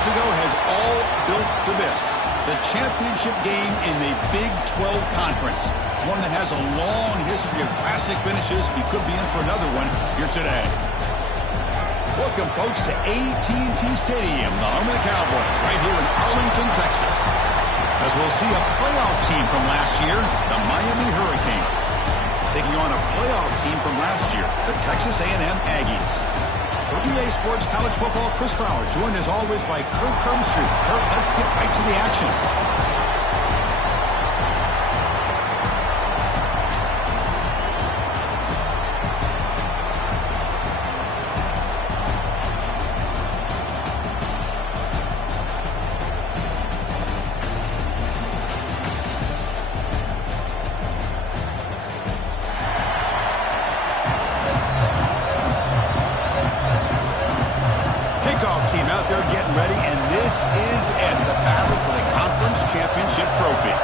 months ago has all built to this. The championship game in the Big 12 Conference. One that has a long history of classic finishes. He could be in for another one here today. Welcome, folks, to AT&T Stadium, the home of the Cowboys, right here in Arlington, Texas. As we'll see a playoff team from last year, the Miami Hurricanes, taking on a playoff team from last year, the Texas A&M Aggies. For EA Sports College Football, Chris Fowler, joined as always by Kirk Hermstreet. Kirk, let's get right to the action. Team out there getting ready, and this is it, the battle for the conference championship trophy.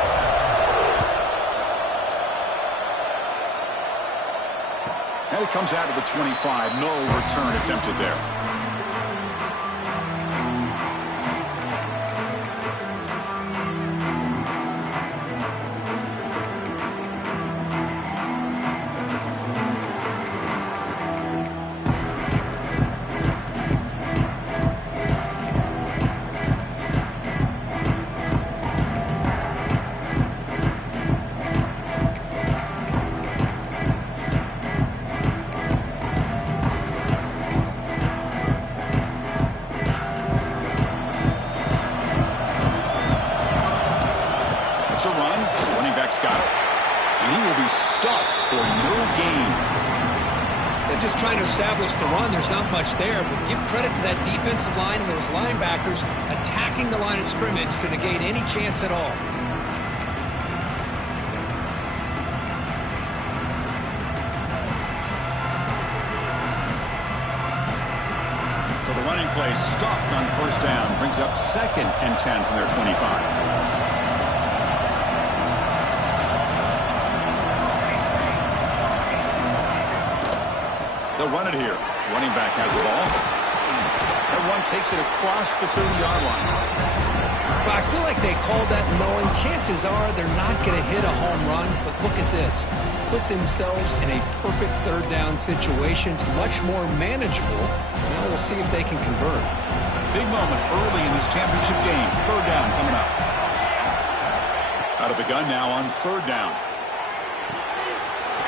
And it comes out of the 25. No return attempted there. A run, running back's got it. And he will be stuffed for no gain. They're just trying to establish the run. There's not much there, but give credit to that defensive line and those linebackers attacking the line of scrimmage to negate any chance at all. So the running play stopped on first down, brings up 2nd and 10 from their 25. They'll run it here. Running back has the ball. That one takes it across the 30-yard line. But I feel like they called that knowing chances are they're not going to hit a home run. But look at this. Put themselves in a perfect third down situation. It's much more manageable. Now we'll see if they can convert. Big moment early in this championship game. Third down coming up. Out of the gun now on third down.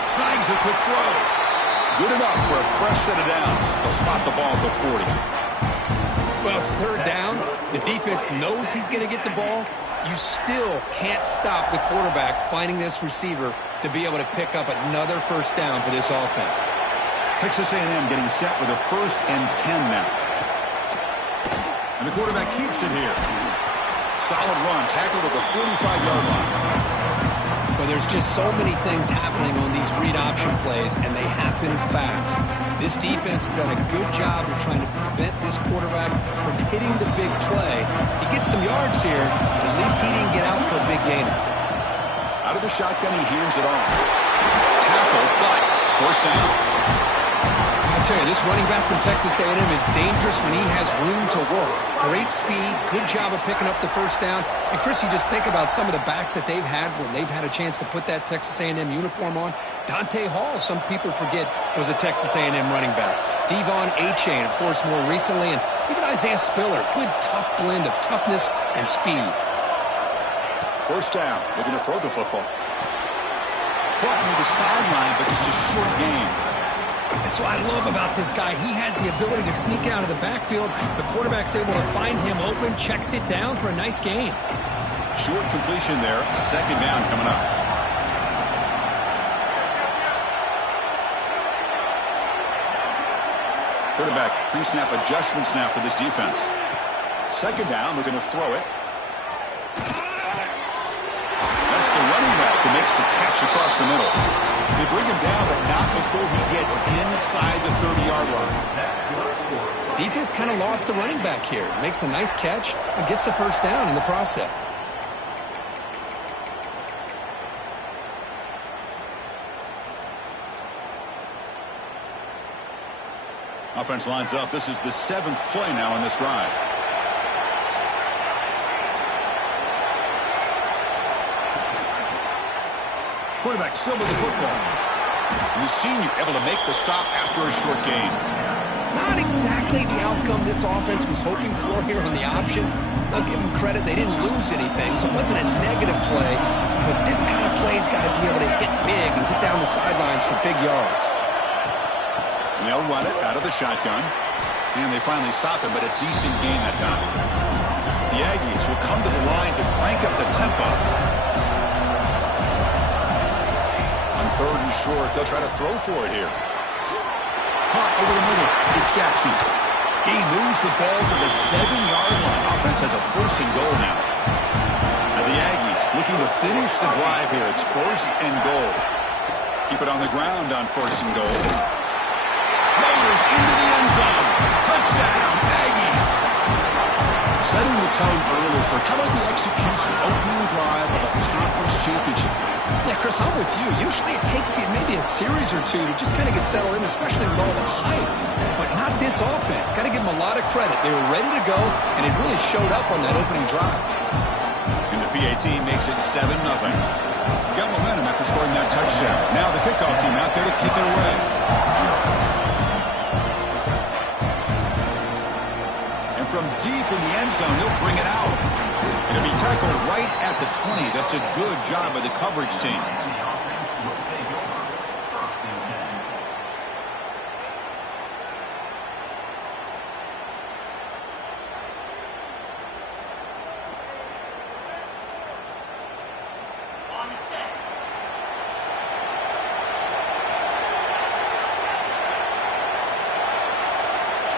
Snags the quick throw. Good enough for a fresh set of downs. They'll spot the ball at the 40. Well, it's third down. The defense knows he's going to get the ball. You still can't stop the quarterback finding this receiver to be able to pick up another first down for this offense. Texas A&M getting set with a 1st and 10 now. And the quarterback keeps it here. Solid run, tackled at the 45-yard line. Well, there's just so many things happening on these read option plays, and they happen fast. This defense has done a good job of trying to prevent this quarterback from hitting the big play. He gets some yards here, but at least he didn't get out for a big gainer. Out of the shotgun, he hands it off. Tackle, but first down. I tell you, this running back from Texas A&M is dangerous when he has room to work. Great speed, good job of picking up the first down. And, Chris, you just think about some of the backs that they've had when they've had a chance to put that Texas A&M uniform on. Dante Hall, some people forget, was a Texas A&M running back. Devon Achane, of course, more recently. And even Isaiah Spiller, good, tough blend of toughness and speed. First down, looking to throw the football. Caught near the sideline, but just a short game. That's what I love about this guy. He has the ability to sneak out of the backfield. The quarterback's able to find him open, checks it down for a nice gain. Short completion there. 2nd down coming up. Quarterback pre-snap adjustments now for this defense. 2nd down, we're going to throw it. That's the running back that makes the catch across the middle. They bring him down, but not before he gets inside the 30-yard line. Defense kind of lost the running back here. Makes a nice catch and gets the first down in the process. Offense lines up. This is the 7th play now in this drive. Quarterback still with the football. And the senior able to make the stop after a short gain. Not exactly the outcome this offense was hoping for here on the option. I'll give them credit. They didn't lose anything, so it wasn't a negative play. But this kind of play's got to be able to hit big and get down the sidelines for big yards. They'll run it out of the shotgun. And they finally stop it, but a decent gain that time. The Aggies will come to the line to crank up the tempo. On 3rd and short, they'll try to throw for it here. Caught over the middle. It's Jackson. He moves the ball to the 7-yard line. Offense has a 1st and goal now. And the Aggies looking to finish the drive here. It's 1st and goal. Keep it on the ground on 1st and goal. Raiders into the end zone. Touchdown, Aggies. Setting the tone early for how about the execution, opening drive of a conference championship game. Yeah, Chris, I'm with you. Usually it takes you maybe a series or two to just kind of get settled in, especially with all the hype. But not this offense. Got to give them a lot of credit. They were ready to go, and it really showed up on that opening drive. And the PAT makes it 7-0. Got momentum after scoring that touchdown. Now the kickoff team out there to kick it away. And from deep in the end zone, they'll bring it out. It'll be tackled right at the 20. That's a good job by the coverage team.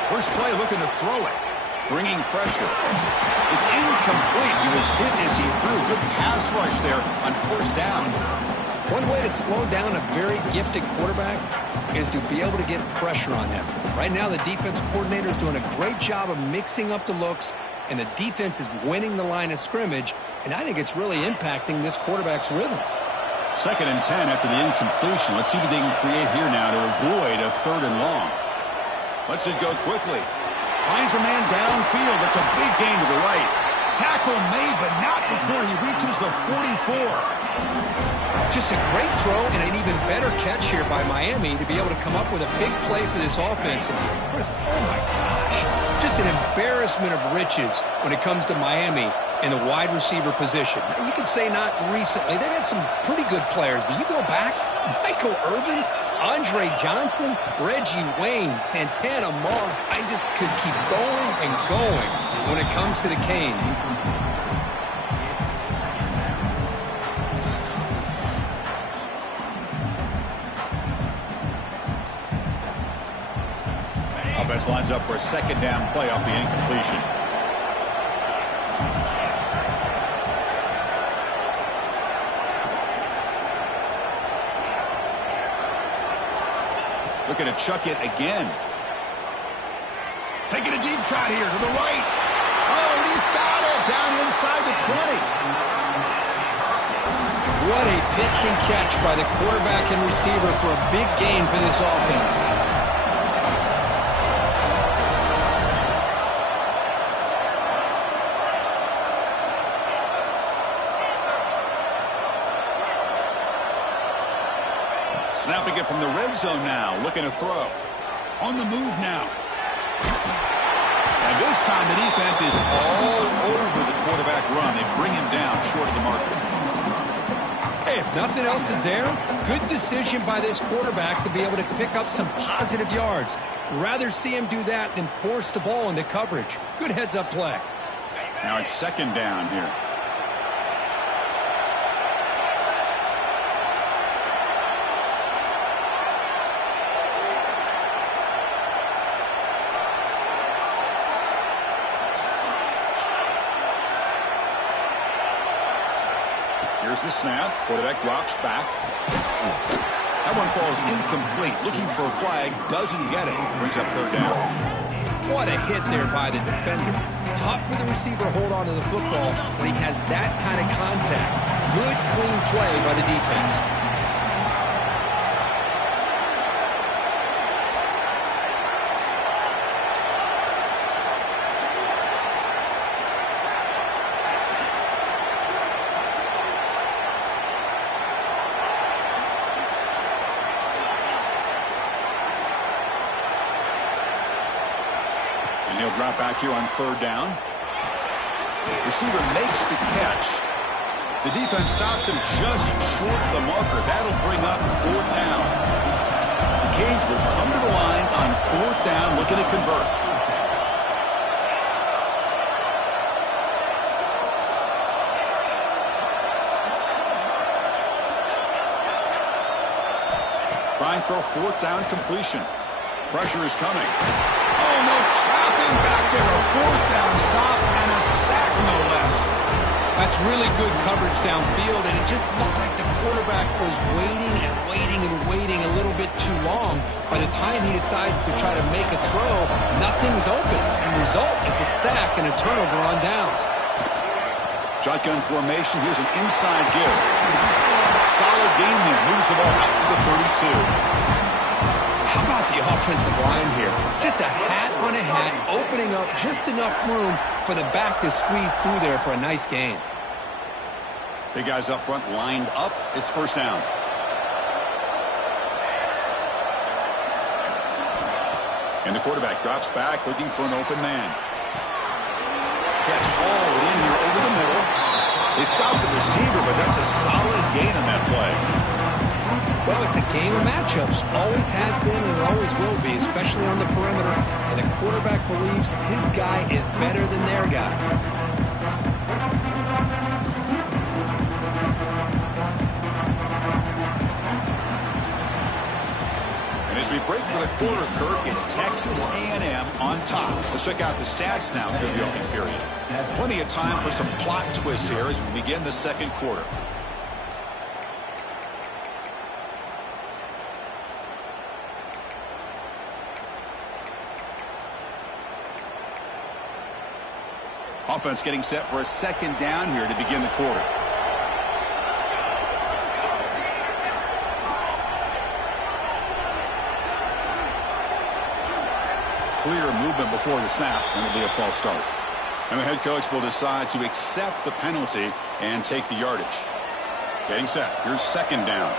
First play looking to throw it. Bringing pressure. It's incomplete. He was hit as he threw. Good pass rush there on 1st down. One way to slow down a very gifted quarterback is to be able to get pressure on him. Right now, the defense coordinator is doing a great job of mixing up the looks, and the defense is winning the line of scrimmage, and I think it's really impacting this quarterback's rhythm. 2nd and 10 after the incompletion. Let's see what they can create here now to avoid a 3rd and long. Lets it go quickly. Finds a man downfield. That's a big gain to the right. Tackle made, but not before he reaches the 44. Just a great throw and an even better catch here by Miami to be able to come up with a big play for this offense. And Chris, oh my gosh, just an embarrassment of riches when it comes to Miami in the wide receiver position. Now, you could say not recently. They've had some pretty good players, but you go back, Michael Irvin, Andre Johnson, Reggie Wayne, Santana Moss. I just could keep going and going when it comes to the Canes. Offense lines up for a 2nd down play off the incompletion. Looking to chuck it again. Taking a deep shot here to the right. Oh, and he's got it down inside the 20. What a pitch and catch by the quarterback and receiver for a big gain for this offense. Snapping it from the red zone now. Looking to throw. On the move now. And this time the defense is all over the quarterback run. They bring him down short of the marker. Hey, if nothing else is there, good decision by this quarterback to be able to pick up some positive yards. Rather see him do that than force the ball into coverage. Good heads-up play. Now it's 2nd down here. Here's the snap. Quarterback drops back. That one falls incomplete. Looking for a flag. Doesn't get it. Brings up 3rd down. What a hit there by the defender. Tough for the receiver to hold on to the football when he has that kind of contact. Good, clean play by the defense. drop back here on third down. Receiver makes the catch. The defense stops him just short of the marker. That'll bring up fourth down. The Canes will come to the line on fourth down, looking to convert. Trying for a fourth down completion. Pressure is coming. Oh, no, trapping back there. A fourth down stop and a sack, no less. That's really good coverage downfield, and it just looked like the quarterback was waiting and waiting and waiting a little bit too long. By the time he decides to try to make a throw, nothing's open. And the result is a sack and a turnover on downs. Shotgun formation. Here's an inside give. Solid gain there. Moves the ball out to the 32. How about the offensive line here? Just a hat on a hat, opening up just enough room for the back to squeeze through there for a nice gain. Big guys up front lined up. It's first down. And the quarterback drops back looking for an open man. Catch hauled in here over the middle. They stopped the receiver, but that's a solid gain on that play. Well, it's a game of matchups. Always has been and it always will be, especially on the perimeter. And the quarterback believes his guy is better than their guy. And as we break for the quarter, Kirk, it's Texas A&M on top. Let's check out the stats now for the opening period. Plenty of time for some plot twists here as we begin the second quarter. Offense getting set for a second down here to begin the quarter. Clear movement before the snap, and it'll be a false start. And the head coach will decide to accept the penalty and take the yardage. Getting set. Here's second down.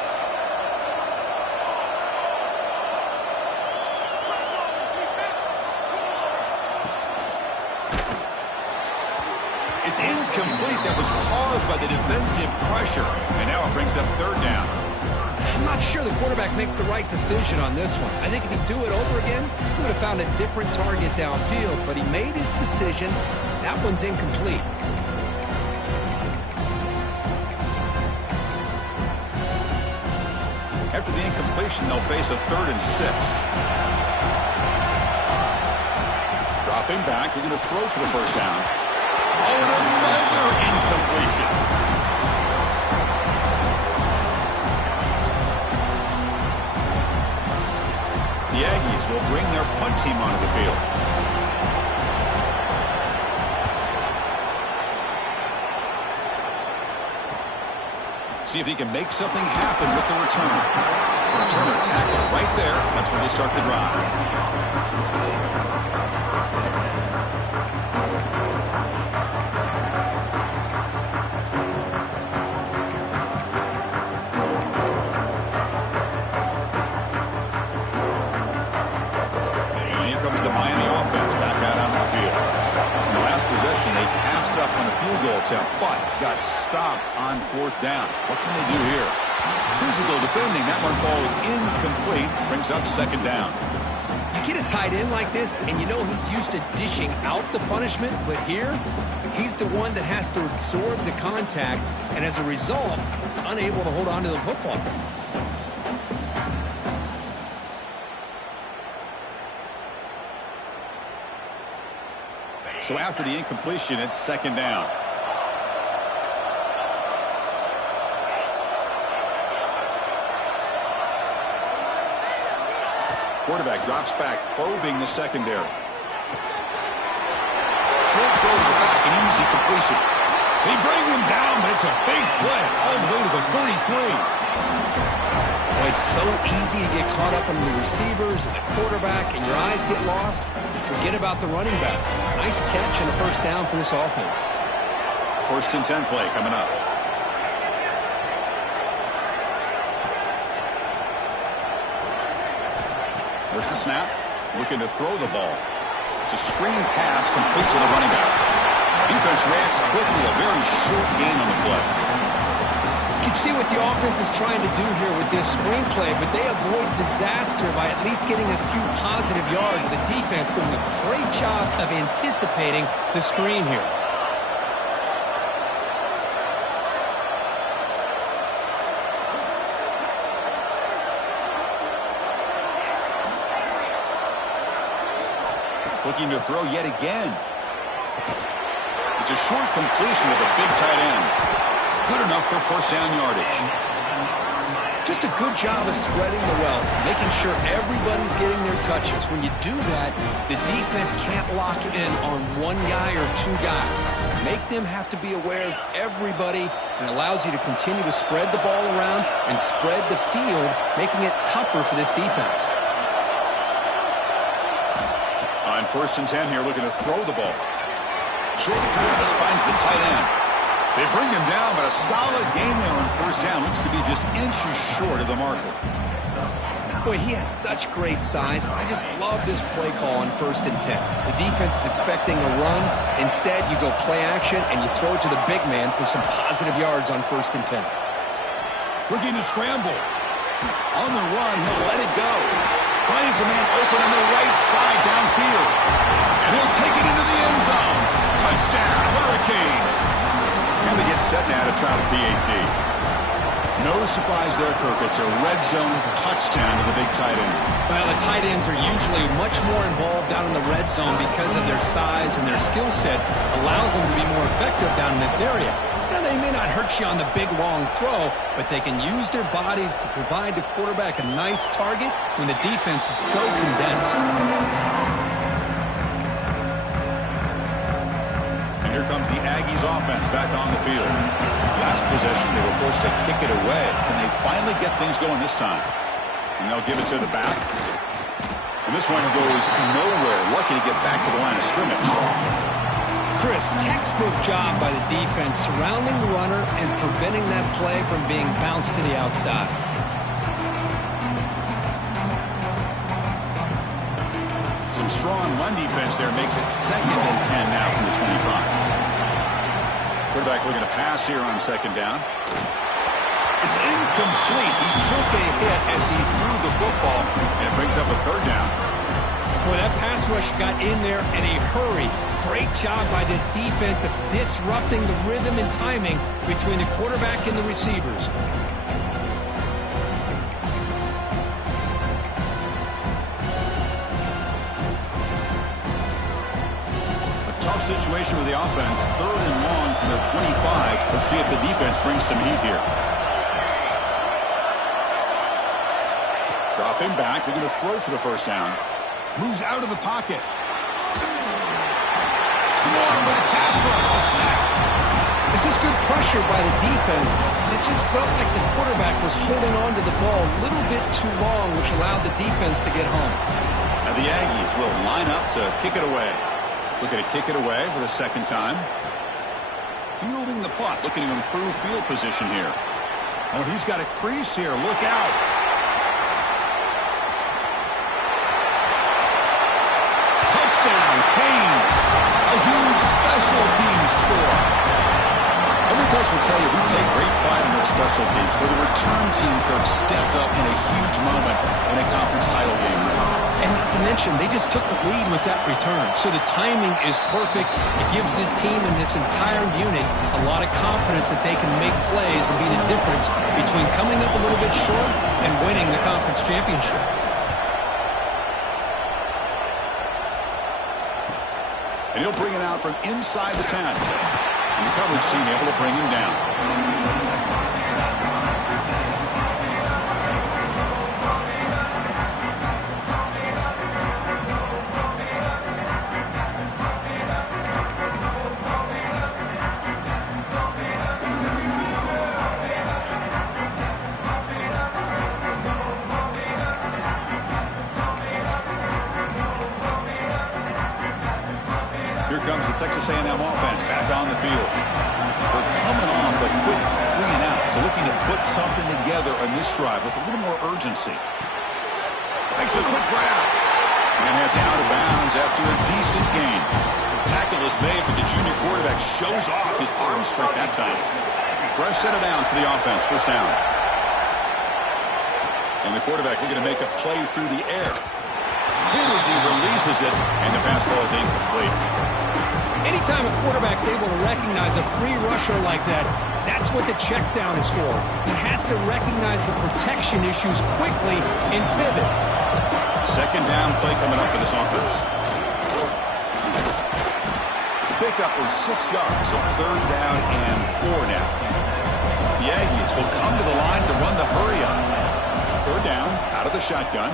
It's incomplete. That was caused by the defensive pressure. And now it brings up third down. I'm not sure the quarterback makes the right decision on this one. I think if he'd do it over again, he would have found a different target downfield. But he made his decision. That one's incomplete. After the incompletion, they'll face a 3rd and 6. Dropping back. We're going to throw for the first down. Oh, and another incompletion. The Aggies will bring their punt team onto the field. See if he can make something happen with the return. Returner tackle right there. That's where they start the drive. But got stopped on fourth down. What can they do here? Physical defending. That one falls incomplete. Brings up second down. You get a tight end like this, and you know he's used to dishing out the punishment. But here, he's the one that has to absorb the contact. And as a result, he's unable to hold on to the football. So after the incompletion, it's second down. Quarterback drops back, probing the secondary. Short throw to the back, an easy completion. They bring him down, but it's a big play all the way to the 43. Well, it's so easy to get caught up on the receivers and the quarterback, and your eyes get lost. You forget about the running back. Nice catch and a first down for this offense. 1st and 10 play coming up. There's the snap. Looking to throw the ball. It's a screen pass complete to the running back. Defense reacts quickly. A very short gain on the play. You can see what the offense is trying to do here with this screenplay, but they avoid disaster by at least getting a few positive yards. The defense doing a great job of anticipating the screen here. Looking to throw yet again. It's a short completion to the big tight end. Good enough for first down yardage. Just a good job of spreading the wealth, making sure everybody's getting their touches. When you do that, the defense can't lock in on one guy or two guys. Make them have to be aware of everybody, and allows you to continue to spread the ball around and spread the field, making it tougher for this defense. On 1st and 10 here, looking to throw the ball. Short pass finds the tight end. They bring him down, but a solid gain there on 1st down. Looks to be just inches short of the marker. Boy, he has such great size. I just love this play call on 1st and 10. The defense is expecting a run. Instead, you go play action, and you throw it to the big man for some positive yards on 1st and 10. Looking to scramble. On the run, he'll let it go. Finds a man open on the right side downfield. And he'll take it into the end zone. Touchdown, Hurricanes. And they get set now to try the PAT. No surprise there, Kirk. It's a red zone touchdown to the big tight end. Well, the tight ends are usually much more involved down in the red zone because of their size, and their skill set allows them to be more effective down in this area. Now, they may not hurt you on the big, long throw, but they can use their bodies to provide the quarterback a nice target when the defense is so condensed. And here comes the Aggies offense back on the field. Last possession, they were forced to kick it away. Can they finally get things going this time? And they'll give it to the back. And this one goes nowhere. Lucky to get back to the line of scrimmage. Chris, textbook job by the defense surrounding the runner and preventing that play from being bounced to the outside. Some strong run defense there makes it 2nd and 10 now from the 25. Quarterback looking to pass here on 2nd down. It's incomplete. He took a hit as he threw the football, and it brings up a 3rd down. Boy, that pass rush got in there in a hurry. Great job by this defense of disrupting the rhythm and timing between the quarterback and the receivers. A tough situation with the offense. 3rd and long from their 25. Let's see if the defense brings some heat here. Dropping back. They're going to throw for the 1st down. Moves out of the pocket. Swarmed with a pass rush. A sack. This is good pressure by the defense. It just felt like the quarterback was holding on to the ball a little bit too long, which allowed the defense to get home. Now the Aggies will line up to kick it away. Looking to kick it away for the 2nd time. Fielding the punt. Looking to improve field position here. Oh, he's got a crease here. Look out. Touchdown, Canes. A huge special teams score. Every coach will tell you we take great pride in our special teams. Where the return team, Kirk, stepped up in a huge moment in a conference title game. And not to mention, they just took the lead with that return. So the timing is perfect. It gives this team and this entire unit a lot of confidence that they can make plays and be the difference between coming up a little bit short and winning the conference championship. And he'll bring it out from inside the 10. And the coverage team able to bring him down. Comes the Texas A&M offense back on the field. They're coming off a quick 3 and out, so looking to put something together on this drive with a little more urgency. Makes a quick grab. And heads out of bounds after a decent gain. Tackle is made, but the junior quarterback shows off his arm strength that time. Fresh set of downs for the offense. First down. And the quarterback looking to make a play through the air. Hit as he releases it, and the pass ball is incomplete. Anytime a quarterback's able to recognize a free rusher like that, that's what the check down is for. He has to recognize the protection issues quickly and pivot. Second down play coming up for this offense. Pickup is 6 yards, so third down and 4 now. The Aggies will come to the line to run the hurry up. Third down, out of the shotgun.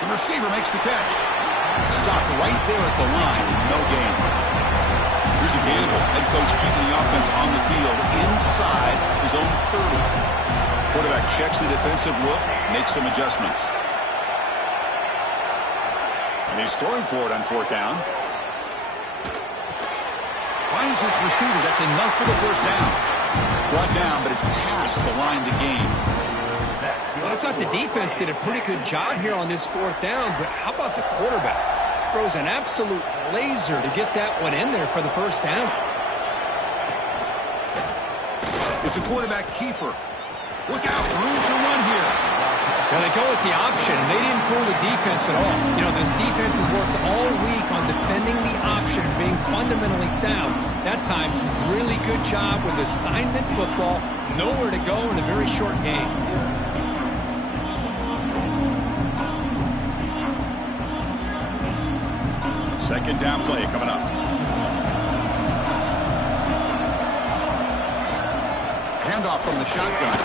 The receiver makes the catch. Stopped right there at the line, no gain. Here's a gamble. Head coach keeping the offense on the field inside his own 30. Quarterback checks the defensive look, makes some adjustments. And he's throwing for it on fourth down. Finds his receiver. That's enough for the first down. Brought down, but it's past the line to gain. Well, I thought the defense did a pretty good job here on this fourth down, but how about the quarterback? Throws an absolute laser to get that one in there for the first down. It's a quarterback keeper. Look out, room to run here. Now they go with the option, and they didn't fool the defense at all. You know, this defense has worked all week on defending the option and being fundamentally sound. That time, really good job with assignment football. Nowhere to go in a very short game. Second down play coming up. Handoff from the shotgun.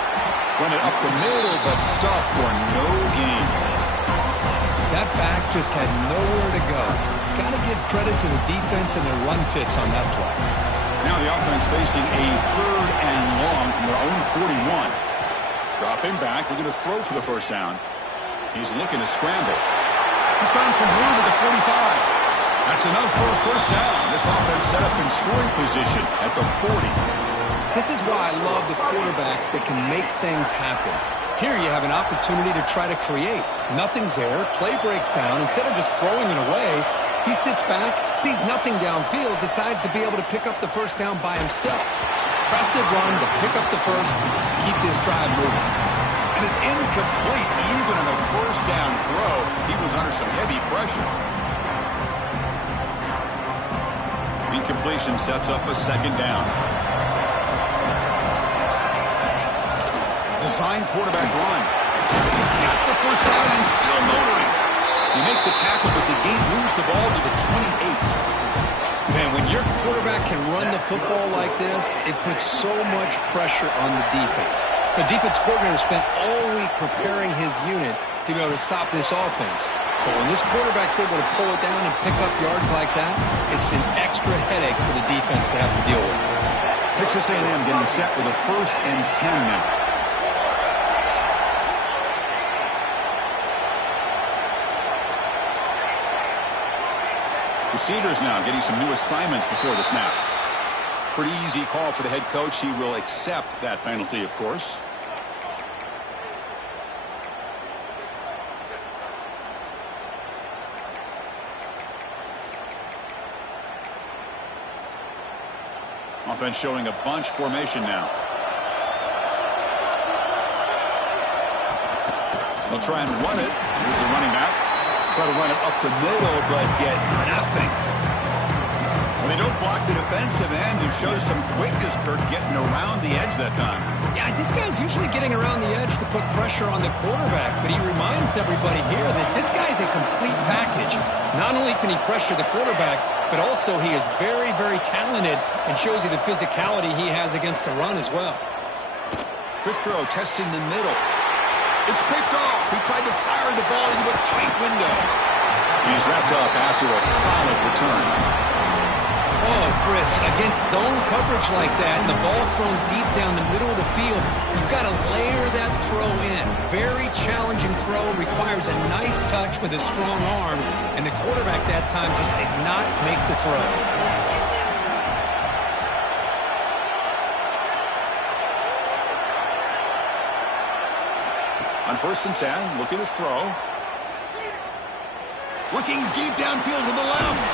Run it up the middle, but stuff for no gain. That back just had nowhere to go. Got to give credit to the defense and their run fits on that play. Now the offense facing a third and long from their own 41. Dropping back, looking to throw for the first down. He's looking to scramble. He's found some room at the 45. That's enough for a first down. This offense set up in scoring position at the 40. This is why I love the quarterbacks that can make things happen. Here you have an opportunity to try to create. Nothing's there. Play breaks down. Instead of just throwing it away, he sits back, sees nothing downfield, decides to be able to pick up the first down by himself. Impressive run to pick up the first, keep this drive moving. And it's incomplete even on a first down throw. He was under some heavy pressure. Incompletion sets up a second down. Design quarterback run. Got the first down and still motoring. You make the tackle, but the game moves the ball to the 28. Man, when your quarterback can run the football like this, it puts so much pressure on the defense. The defense coordinator spent all week preparing his unit to be able to stop this offense. But when this quarterback's able to pull it down and pick up yards like that, it's an extra headache for the defense to have to deal with. Texas A&M getting set with a 1st and 10 now. Receivers now getting some new assignments before the snap. Pretty easy call for the head coach. He will accept that penalty, of course. Offense showing a bunch formation now. They'll try and run it. Here's the running back. Try to run it up the middle, but get nothing. Well, they don't block the defensive end, who shows some quickness, Kirk, getting around the edge that time. Yeah, this guy's usually getting around the edge to put pressure on the quarterback, but he reminds everybody here that this guy's a complete package. Not only can he pressure the quarterback, but also he is very, very talented and shows you the physicality he has against the run as well. Quick throw, testing the middle. It's picked off. He tried to fire the ball into a tight window. He's wrapped up after a solid return. Oh, Chris, against zone coverage like that and the ball thrown deep down the middle of the field, you've got to layer that throw in. Very challenging throw, requires a nice touch with a strong arm, and the quarterback that time just did not make the throw. On 1st and 10, looking to throw. Looking deep downfield to the left.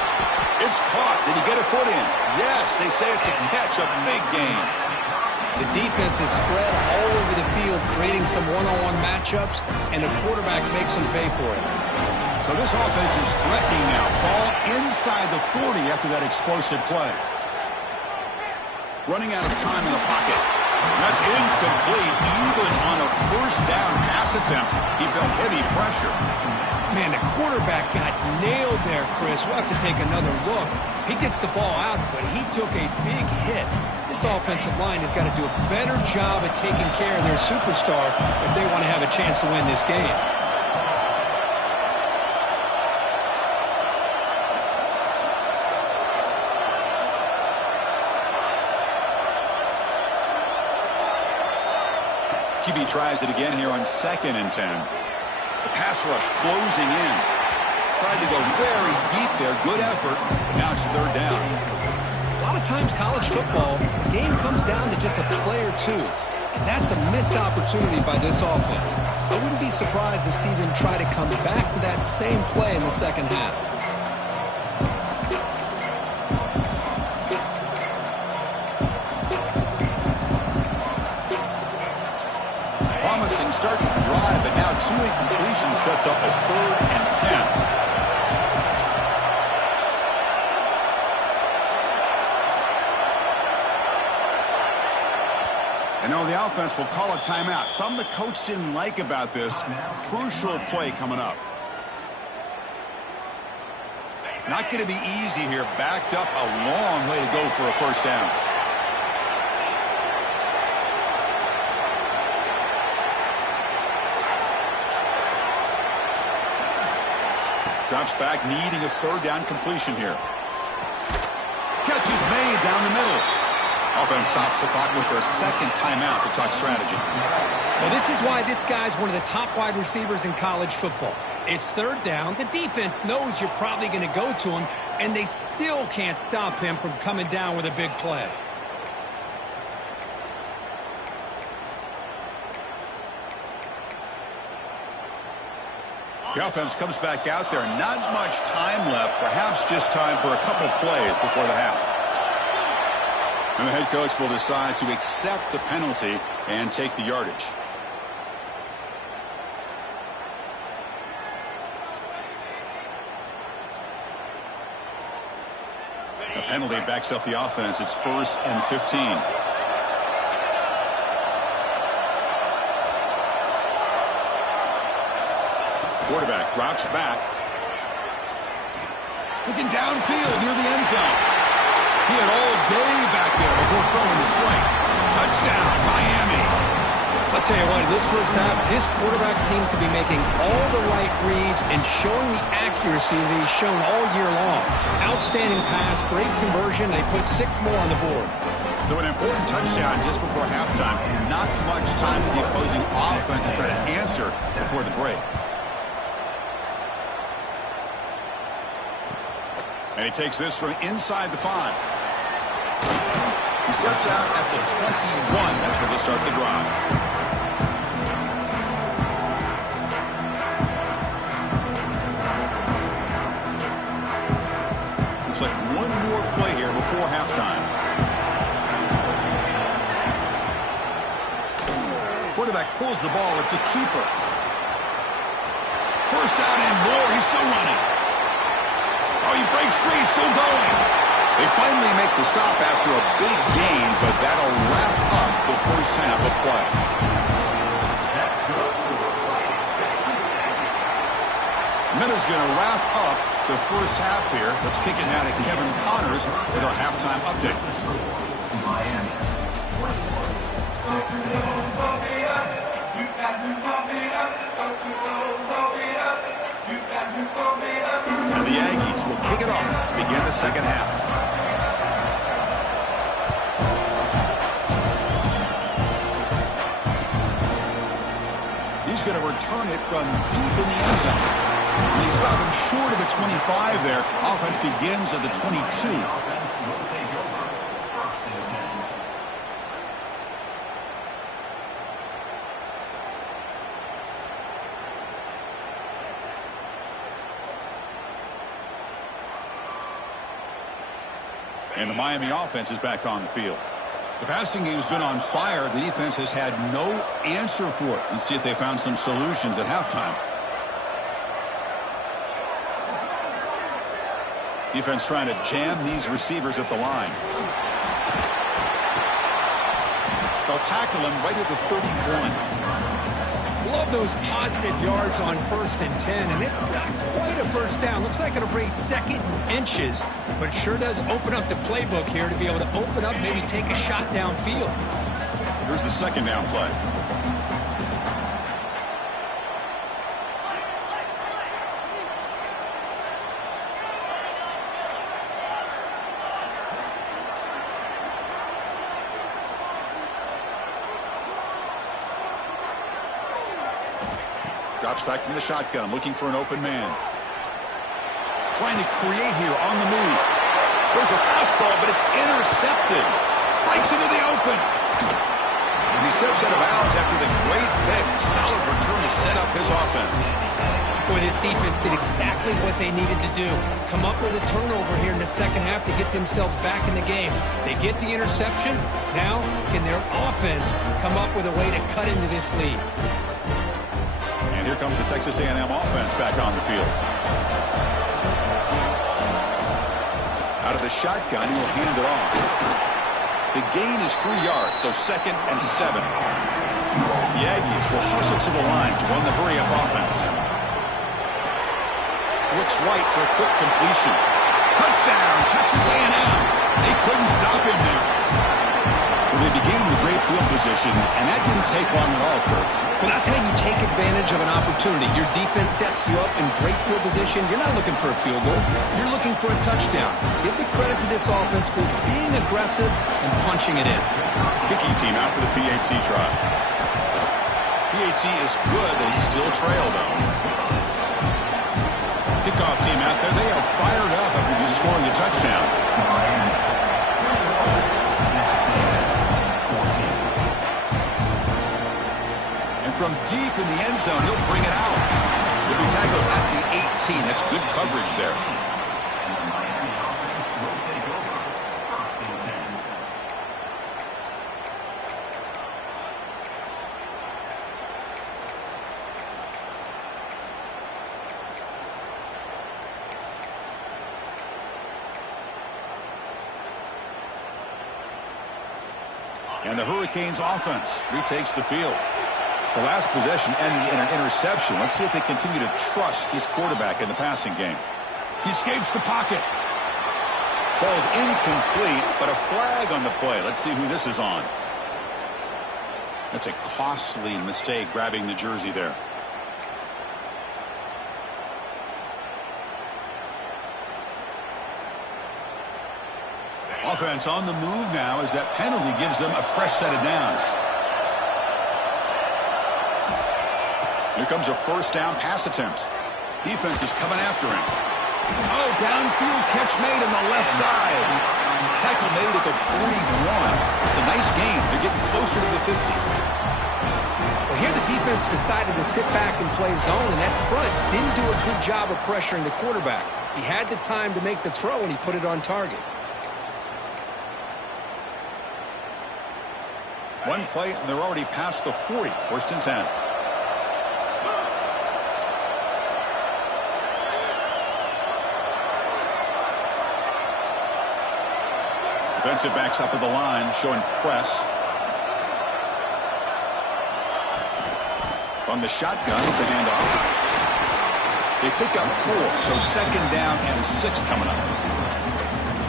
It's caught. Did he get a foot in? Yes, they say it's a catch, a big gain. The defense is spread all over the field, creating some one-on-one matchups, and the quarterback makes them pay for it. So this offense is threatening now. Ball inside the 40 after that explosive play. Running out of time in the pocket. That's incomplete. Even on a first down pass attempt, he felt heavy pressure. Man, the quarterback got nailed there, Chris. We'll have to take another look. He gets the ball out, but he took a big hit. This offensive line has got to do a better job at taking care of their superstar if they want to have a chance to win this game. QB tries it again here on 2nd and 10. The pass rush closing in. Tried to go very deep there. Good effort. But now it's 3rd down. A lot of times college football, the game comes down to just a play or two. And that's a missed opportunity by this offense. I wouldn't be surprised to see them try to come back to that same play in the second half. Promising start with the drive, but now 2 incompletions sets up a 3rd and 10. And now the offense will call a timeout. Something the coach didn't like about this. Crucial play coming up. Not going to be easy here. Backed up a long way to go for a first down. Drops back, needing a 3rd down completion here. Catch is made down the middle. Offense stops the clock with their 2nd timeout to talk strategy. Well, this is why this guy's one of the top wide receivers in college football. It's 3rd down. The defense knows you're probably going to go to him, and they still can't stop him from coming down with a big play. The offense comes back out there. Not much time left. Perhaps just time for a couple plays before the half. And the head coach will decide to accept the penalty and take the yardage. A penalty backs up the offense. It's 1st and 15. Quarterback drops back. Looking downfield near the end zone. He had all day back there before throwing the strike. Touchdown, Miami. I'll tell you what, in this first half, this quarterback seems to be making all the right reads and showing the accuracy that he's shown all year long. Outstanding pass, great conversion. They put 6 more on the board. So an important touchdown just before halftime. Not much time for the opposing offense to try to answer before the break. And he takes this from inside the 5. He steps out at the 21. That's where they'll start the drive. Looks like one more play here before halftime. Quarterback pulls the ball. It's a keeper. First down and more. He's still running. Oh, he breaks free, still going. They finally make the stop after a big gain, but that'll wrap up the first half of play. Miller's going to wrap up the first half here. Let's kick it now to Kevin Connors with our halftime update. Miami. And the Aggies will kick it off to begin the second half. He's going to return it from deep in the end zone. And they stop him short of the 25 there. Offense begins at the 22. And the Miami offense is back on the field. The passing game's been on fire. The defense has had no answer for it. Let's see if they found some solutions at halftime. Defense trying to jam these receivers at the line. They'll tackle him right at the 31. Love those positive yards on 1st and 10, and it's not quite a first down. Looks like it'll bring second inches, but it sure does open up the playbook here to be able to open up, maybe take a shot downfield. Here's the second down play. Drops back from the shotgun, looking for an open man. Trying to create here on the move. There's a fastball, but it's intercepted. Breaks into the open. And he steps out of bounds after the great pick. Solid return to set up his offense. Boy, this defense did exactly what they needed to do. Come up with a turnover here in the second half to get themselves back in the game. They get the interception. Now, can their offense come up with a way to cut into this lead? And here comes the Texas A&M offense back on the field. Out of the shotgun, he will hand it off. The gain is 3 yards, so 2nd and 7. The Aggies will hustle to the line to run the hurry-up offense. Looks right for a quick completion. Touchdown, Texas A&M. They couldn't stop him there. Well, they began with great field position, and that didn't take long at all, Kurt. Well, that's how you take advantage of an opportunity. Your defense sets you up in great field position. You're not looking for a field goal. You're looking for a touchdown. Give the credit to this offense for being aggressive and punching it in. Kicking team out for the PAT try. PAT is good. They still trail, though. Kickoff team out there. They are fired up after just scoring a touchdown. From deep in the end zone, he'll bring it out. He'll be tackled at the 18. That's good coverage there. And the Hurricanes offense retakes the field. The last possession ended in an interception. Let's see if they continue to trust this quarterback in the passing game. He escapes the pocket. Falls incomplete, but a flag on the play. Let's see who this is on. That's a costly mistake, grabbing the jersey there. Offense on the move now as that penalty gives them a fresh set of downs. Here comes a first down pass attempt. Defense is coming after him. Oh, downfield catch made on the left side. Tackle made at the 41. It's a nice game. They're getting closer to the 50. Well, here the defense decided to sit back and play zone, and that front didn't do a good job of pressuring the quarterback. He had the time to make the throw, and he put it on target. One play, and they're already past the 40. 1st and 10. Defensive backs up at the line, showing press. On the shotgun, it's a handoff. They pick up 4, so 2nd down and 6 coming up.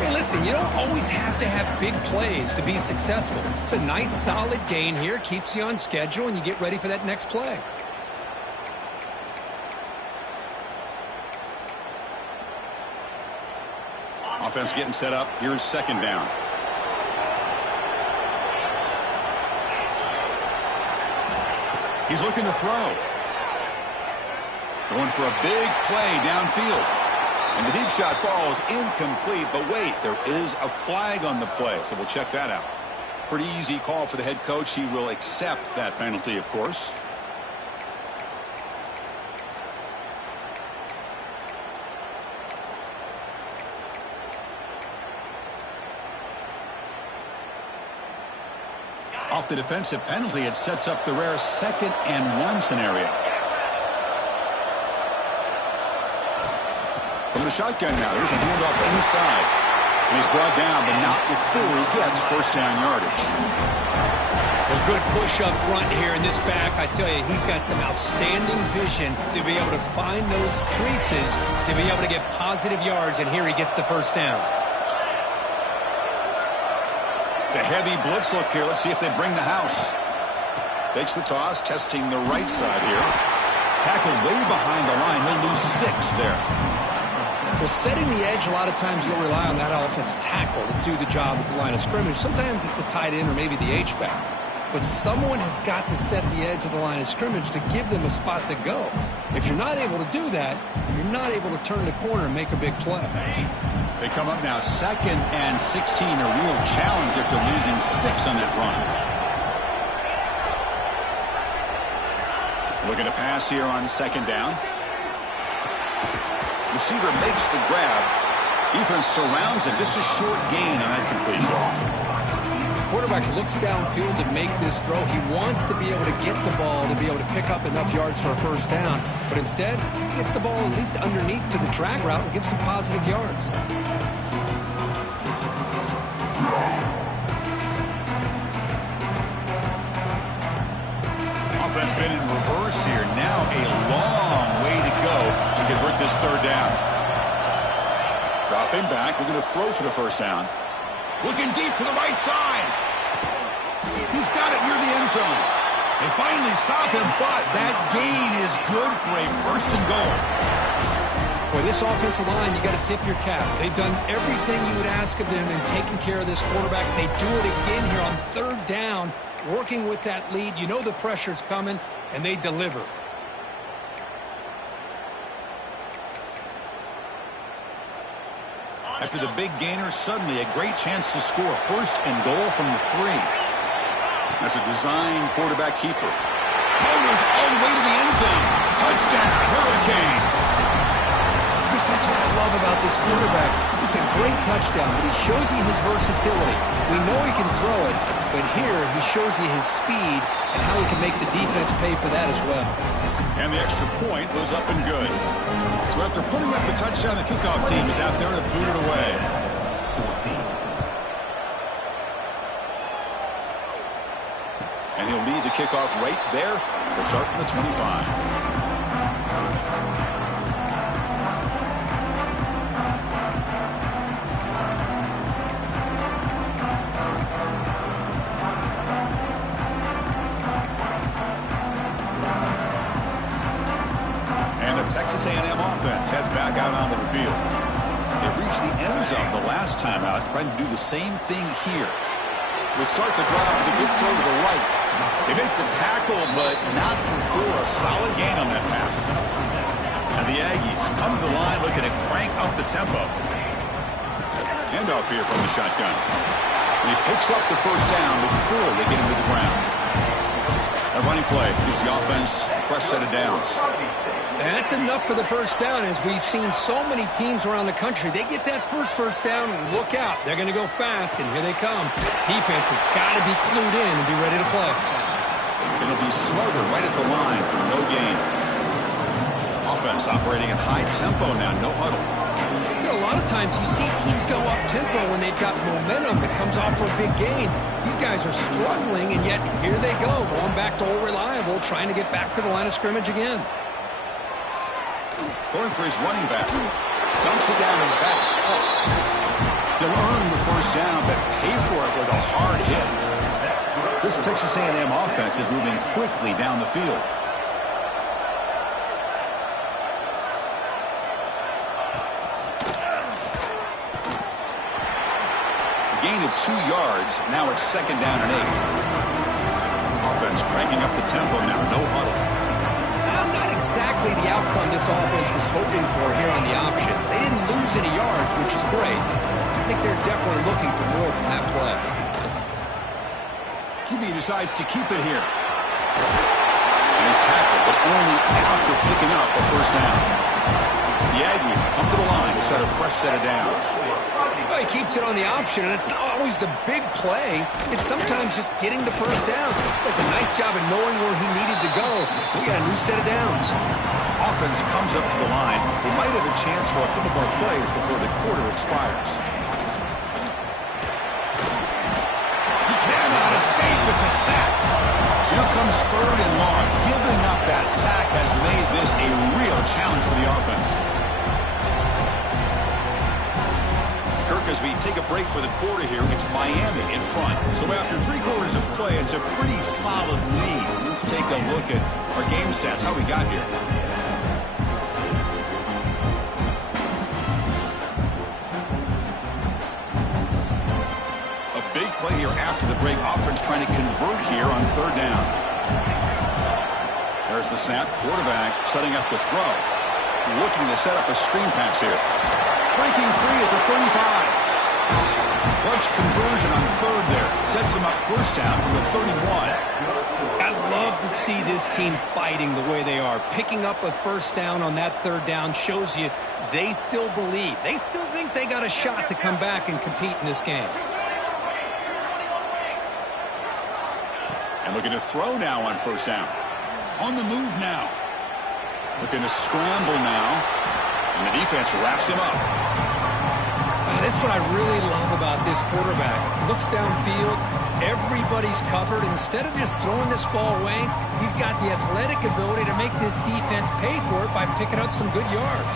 Hey, listen, you don't always have to have big plays to be successful. It's a nice, solid gain here, keeps you on schedule, and you get ready for that next play. Offense getting set up. Here's 2nd down. He's looking to throw. Going for a big play downfield. And the deep shot falls incomplete. But wait, there is a flag on the play, so we'll check that out. Pretty easy call for the head coach. He will accept that penalty, of course. Off the defensive penalty, it sets up the rare 2nd and 1 scenario. From the shotgun now, there's a handoff inside. And he's brought down, but not before he gets first down yardage. A good push up front here in this back. I tell you, he's got some outstanding vision to be able to find those creases, to be able to get positive yards, and here he gets the first down. It's a heavy blitz look here. Let's see if they bring the house. Takes the toss, testing the right side here. Tackled way behind the line. He'll lose 6 there. Well, setting the edge, a lot of times you'll rely on that offensive tackle to do the job at the line of scrimmage. Sometimes it's a tight end or maybe the H-back. But someone has got to set the edge of the line of scrimmage to give them a spot to go. If you're not able to do that, you're not able to turn the corner and make a big play. They come up now 2nd and 16, a real challenge after losing 6 on that run. Looking to pass here on 2nd down. Receiver makes the grab. Defense surrounds him. Just a short gain on that completion. Quarterback looks downfield to make this throw. He wants to be able to get the ball to be able to pick up enough yards for a first down. But instead, he gets the ball at least underneath to the drag route and gets some positive yards. Offense been in reverse here. Now a long way to go to convert this 3rd down. Dropping back. We're going to throw for the first down. Looking deep to the right side. He's got it near the end zone. They finally stop him, but that gain is good for a 1st and goal. Boy, this offensive line, you got to tip your cap. They've done everything you would ask of them in taking care of this quarterback. They do it again here on 3rd down, working with that lead. You know the pressure's coming, and they deliver. After the big gainer, suddenly a great chance to score. 1st and goal from the 3. That's a design quarterback keeper. Motors all the way to the end zone. Touchdown, Hurricanes. Chris, that's what I love about this quarterback. It's a great touchdown, but he shows you his versatility. We know he can throw it, but here he shows you his speed and how he can make the defense pay for that as well. And the extra point was up and good. So after putting up the touchdown, the kickoff team is out there to boot it away. And he'll lead the kickoff right there to start from the 25. Texas A&M offense heads back out onto the field. They reached the end zone the last time out, trying to do the same thing here. They start the drive with a good throw to the right. They make the tackle, but not before a solid gain on that pass. And the Aggies come to the line looking to crank up the tempo. Handoff here from the shotgun. And he picks up the first down before they get him to the ground. That running play gives the offense a fresh set of downs. And that's enough for the first down. As we've seen so many teams around the country, they get that first down, look out. They're going to go fast, and here they come. Defense has got to be clued in and be ready to play. It'll be smothered right at the line for no gain. Offense operating at high tempo now, no huddle. You know, a lot of times you see teams go up-tempo when they've got momentum that comes off for a big gain. These guys are struggling, and yet here they go, going back to old reliable, trying to get back to the line of scrimmage again. Throwing for his running back. Dumps it down to the back. He'll earn the first down, but pay for it with a hard hit. This Texas A&M offense is moving quickly down the field. A gain of 2 yards. Now it's 2nd down and 8. Offense cranking up the tempo now. No huddle. Not exactly the outcome this offense was hoping for here on the option. They didn't lose any yards, which is great. I think they're definitely looking for more from that play. QB decides to keep it here. And he's tackled, but only after picking up a first down. The Aggies come to the line to set a fresh set of downs. Well, he keeps it on the option, and it's not always the big play. It's sometimes just getting the first down. Does a nice job of knowing where he needed to go. We got a new set of downs. Offense comes up to the line. They might have a chance for a couple more plays before the quarter expires. He cannot escape. It's a sack. So here comes 3rd and long. Giving up that sack has made this a real challenge for the offense. Kirk, as we take a break for the quarter here, it's Miami in front. So after 3 quarters of play, it's a pretty solid lead. Let's take a look at our game stats, how we got here. A big play here after the break. Offense trying to convert here on 3rd down. There's the snap. Quarterback setting up the throw. Looking to set up a screen pass here. Breaking free at the 35. Clutch conversion on 3rd there. Sets him up 1st down from the 31. I love to see this team fighting the way they are. Picking up a 1st down on that 3rd down shows you they still believe. They still think they got a shot to come back and compete in this game. And looking to throw now on 1st down. On the move now. Looking to scramble now. And the defense wraps him up. That's what I really love about this quarterback. Looks downfield. Everybody's covered. Instead of just throwing this ball away, he's got the athletic ability to make this defense pay for it by picking up some good yards.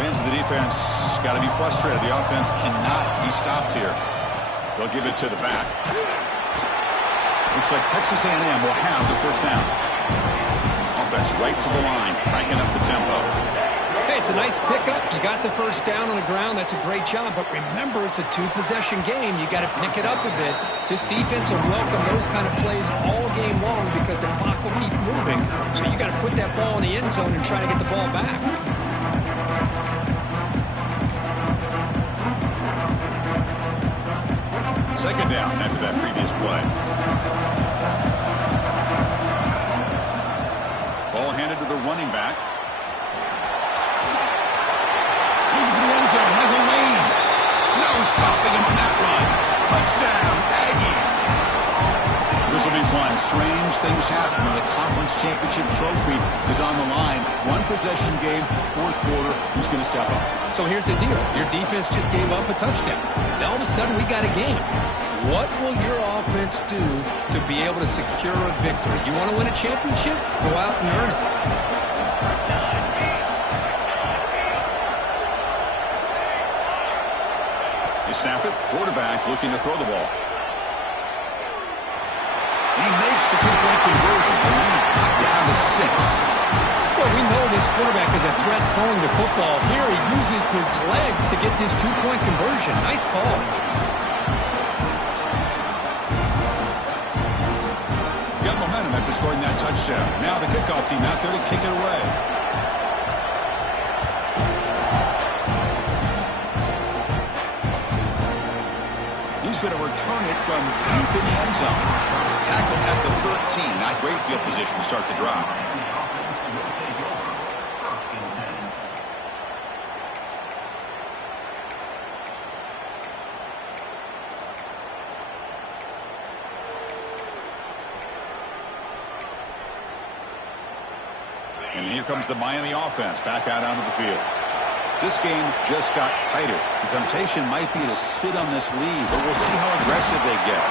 Fans of the defense got to be frustrated. The offense cannot be stopped here. They'll give it to the back. Looks like Texas A&M will have the 1st down. Offense right to the line, cranking up the tempo. Hey, it's a nice pickup. You got the 1st down on the ground. That's a great job. But remember, it's a 2-possession game. You got to pick it up a bit. This defense will welcome those kind of plays all game long because the clock will keep moving. So you got to put that ball in the end zone and try to get the ball back. Second down after that previous play. Ball handed to the running back. Looking for the end zone. Has a lane. No stopping him on that run. Touchdown, Aggies. This will be fun. Strange things happen when the conference championship trophy is on the line. 1-possession game, 4th quarter. Who's going to step up? So here's the deal. Your defense just gave up a touchdown. Now all of a sudden we got a game. What will your offense do to be able to secure a victory? You want to win a championship? Go out and earn it. You snap it. Quarterback looking to throw the ball. He makes the 2-point conversion. The lead cut down to 6. Well, we know this quarterback is a threat throwing the football. Here he uses his legs to get this 2-point conversion. Nice call. Got momentum after scoring that touchdown. Now the kickoff team out there to kick it away. He's going to return it from deep in the end zone. Tackled at the 13. Not great field position to start the drive. And here comes the Miami offense back out onto the field. This game just got tighter. The temptation might be to sit on this lead, but we'll see how aggressive they get.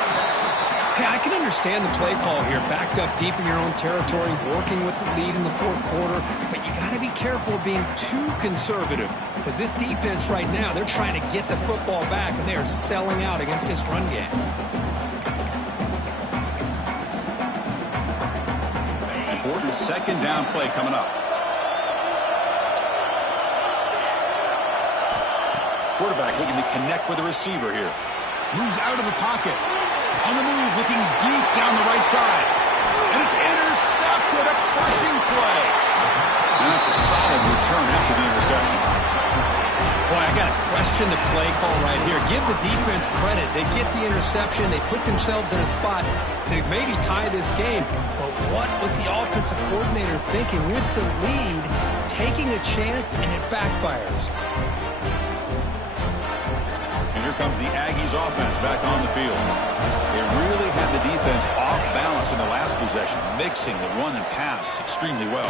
Hey, I can understand the play call here. Backed up deep in your own territory, working with the lead in the 4th quarter. But you got to be careful of being too conservative. Because this defense right now, they're trying to get the football back, and they are selling out against this run game. Important 2nd down play coming up. Quarterback looking to connect with the receiver here. Moves out of the pocket. On the move, looking deep down the right side. And it's intercepted. A crushing play. And that's a solid return after the interception. Boy, I got to question the play call right here. Give the defense credit. They get the interception. They put themselves in a spot to maybe tie this game. But what was the offensive coordinator thinking with the lead, taking a chance, and it backfires? And here comes the Aggies offense back on the field. They really had the defense off balance in the last possession, mixing the run and pass extremely well.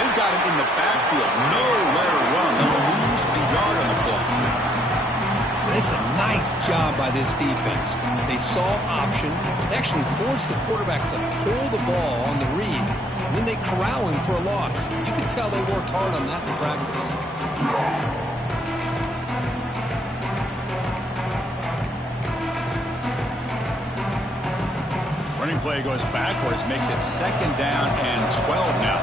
They've got him in the backfield, nowhere to run. They'll lose a yard on the play. But it's a nice job by this defense. They saw option. They actually forced the quarterback to pull the ball on the read, and then they corral him for a loss. You can tell they worked hard on that in practice. Running play goes backwards, makes it 2nd down and 12 now.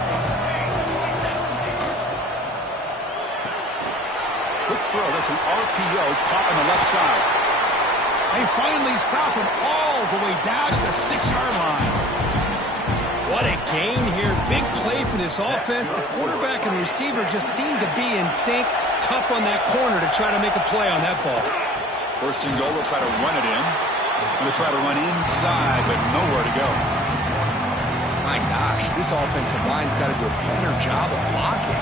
Quick throw, that's an RPO caught on the left side. They finally stop him all the way down to the 6-yard line. What a gain here. Big play for this offense. The quarterback and receiver just seem to be in sync. Tough on that corner to try to make a play on that ball. 1st and goal, they'll try to run it in. Going to try to run inside, but nowhere to go. My gosh, this offensive line's got to do a better job of blocking.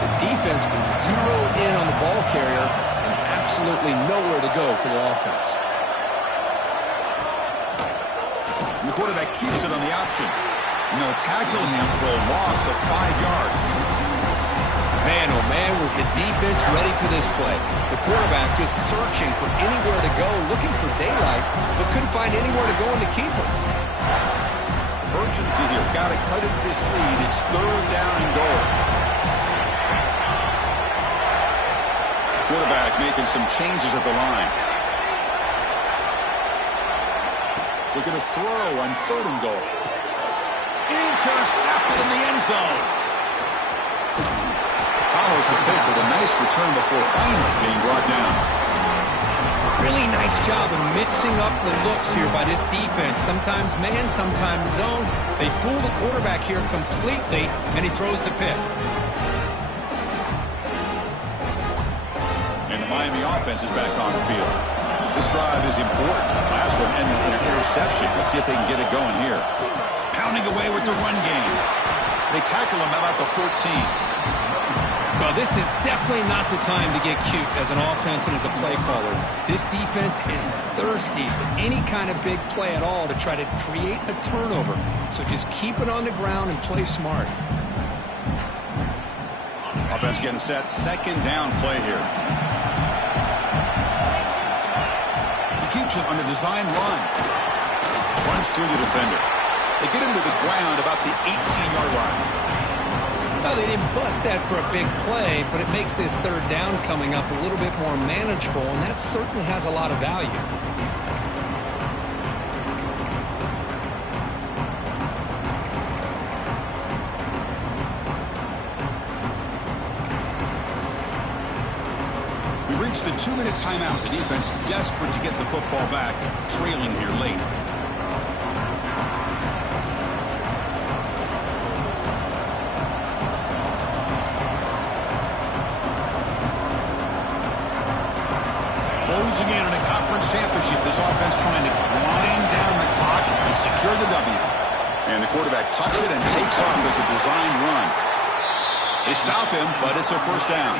The defense was zeroed in on the ball carrier and absolutely nowhere to go for the offense. And the quarterback keeps it on the option. And they'll tackle him for a loss of 5 yards. Man, oh man, was the defense ready for this play. The quarterback just searching for anywhere to go, looking for daylight, but couldn't find anywhere to go in to keep him. Urgency here. Got to cut into this lead. It's 3rd down and goal. Quarterback making some changes at the line. Look at a throw on 3rd and goal. Intercepted in the end zone. Follows the pick with a nice return before finally being brought down. Really nice job of mixing up the looks here by this defense. Sometimes man, sometimes zone. They fool the quarterback here completely, and he throws the pick. And the Miami offense is back on the field. This drive is important. Last one ended in an interception. Let's see if they can get it going here. Pounding away with the run game. They tackle him about the 14. Well, this is definitely not the time to get cute as an offense and as a play caller. This defense is thirsty for any kind of big play at all to try to create a turnover. So just keep it on the ground and play smart. Offense getting set. 2nd down play here. He keeps it on a design run. Runs through the defender. They get him to the ground about the 18-yard line. Well, they didn't bust that for a big play, but it makes this 3rd down coming up a little bit more manageable, and that certainly has a lot of value. We've reached the 2-minute timeout. The defense desperate to get the football back, trailing here late. Closing in on a conference championship. This offense trying to grind down the clock and secure the W. And the quarterback tucks it and takes off as a design run. They stop him, but it's a 1st down.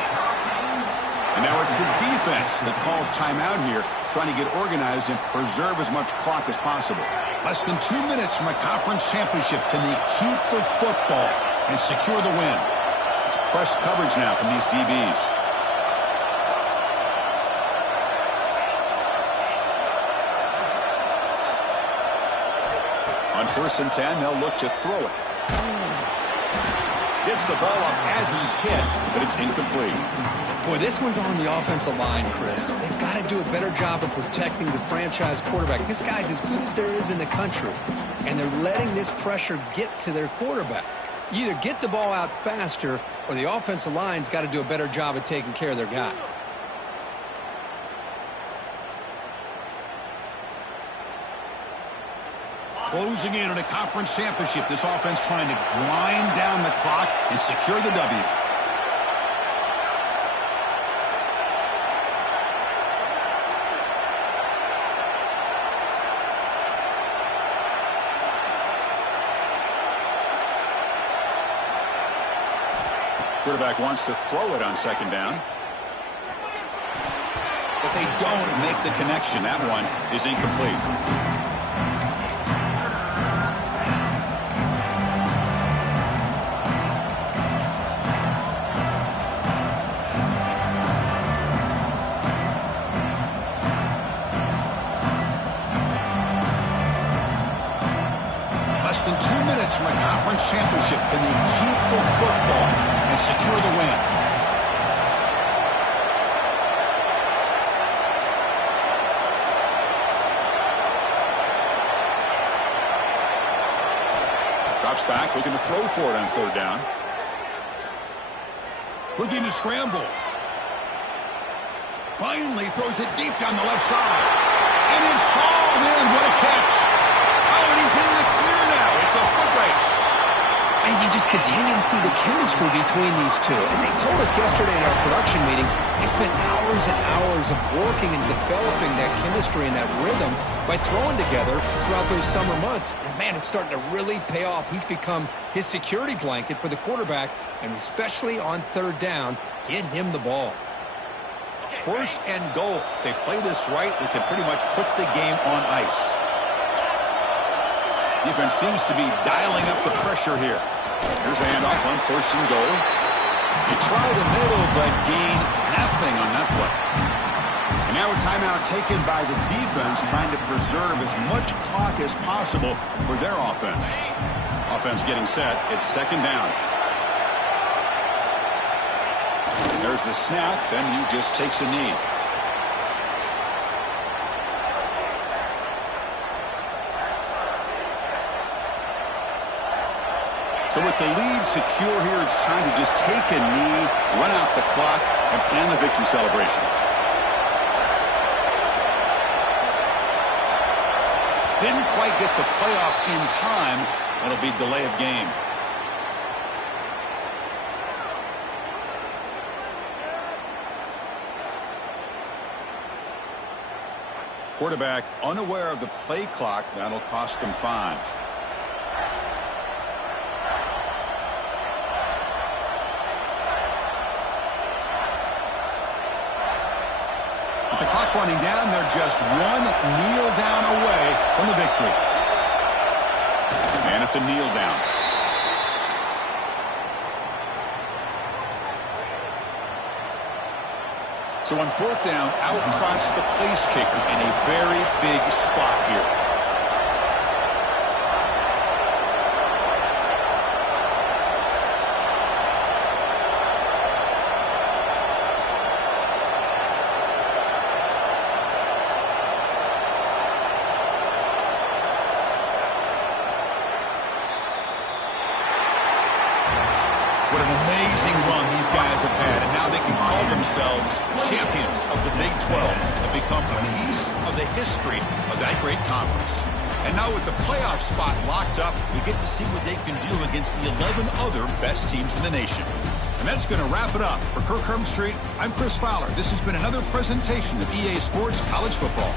And now it's the defense that calls timeout here, trying to get organized and preserve as much clock as possible. Less than 2 minutes from a conference championship. Can they keep the football and secure the win? It's press coverage now from these DBs. On 1st and 10, they'll look to throw it. Gets the ball up as he's hit, but it's incomplete. Boy, this one's on the offensive line, Chris. They've got to do a better job of protecting the franchise quarterback. This guy's as good as there is in the country, and they're letting this pressure get to their quarterback. You either get the ball out faster, or the offensive line's got to do a better job of taking care of their guy. Closing in on a conference championship. This offense trying to grind down the clock and secure the W. Quarterback wants to throw it on second down. But they don't make the connection. That one is incomplete. Less than 2 minutes from a conference championship. Can they keep the football and secure the win? Drops back, looking to throw for it on third down. Looking to scramble. Finally throws it deep down the left side. And it's hauled in. What a catch. Oh, and he's in the clear now. It's a foot race. And you just continue to see the chemistry between these two. And they told us yesterday in our production meeting, they spent hours and hours of working and developing that chemistry and that rhythm by throwing together throughout those summer months. And, man, it's starting to really pay off. He's become his security blanket for the quarterback, and especially on third down, get him the ball. First and goal. They play this right, they can pretty much put the game on ice. Defense seems to be dialing up the pressure here. Here's a handoff on first and goal. They try the middle, but gain nothing on that play. And now a timeout taken by the defense, trying to preserve as much clock as possible for their offense. Offense getting set. It's second down. There's the snap, then he just takes a knee. So with the lead secure here, it's time to just take a knee, run out the clock, and plan the victory celebration. Didn't quite get the playoff in time. It'll be delay of game. Quarterback unaware of the play clock. That'll cost them 5. With the clock running down, they're just one kneel down away from the victory. And it's a kneel down. So on fourth down, out trots the place kicker in a very big spot here. What an amazing run these guys have had, and now they can call themselves champions of the Big 12 and become a piece of the history of that great conference. And now with the playoff spot locked up, we get to see what they can do against the 11 other best teams in the nation. And that's going to wrap it up. For Kirk Street, I'm Chris Fowler. This has been another presentation of EA Sports College Football.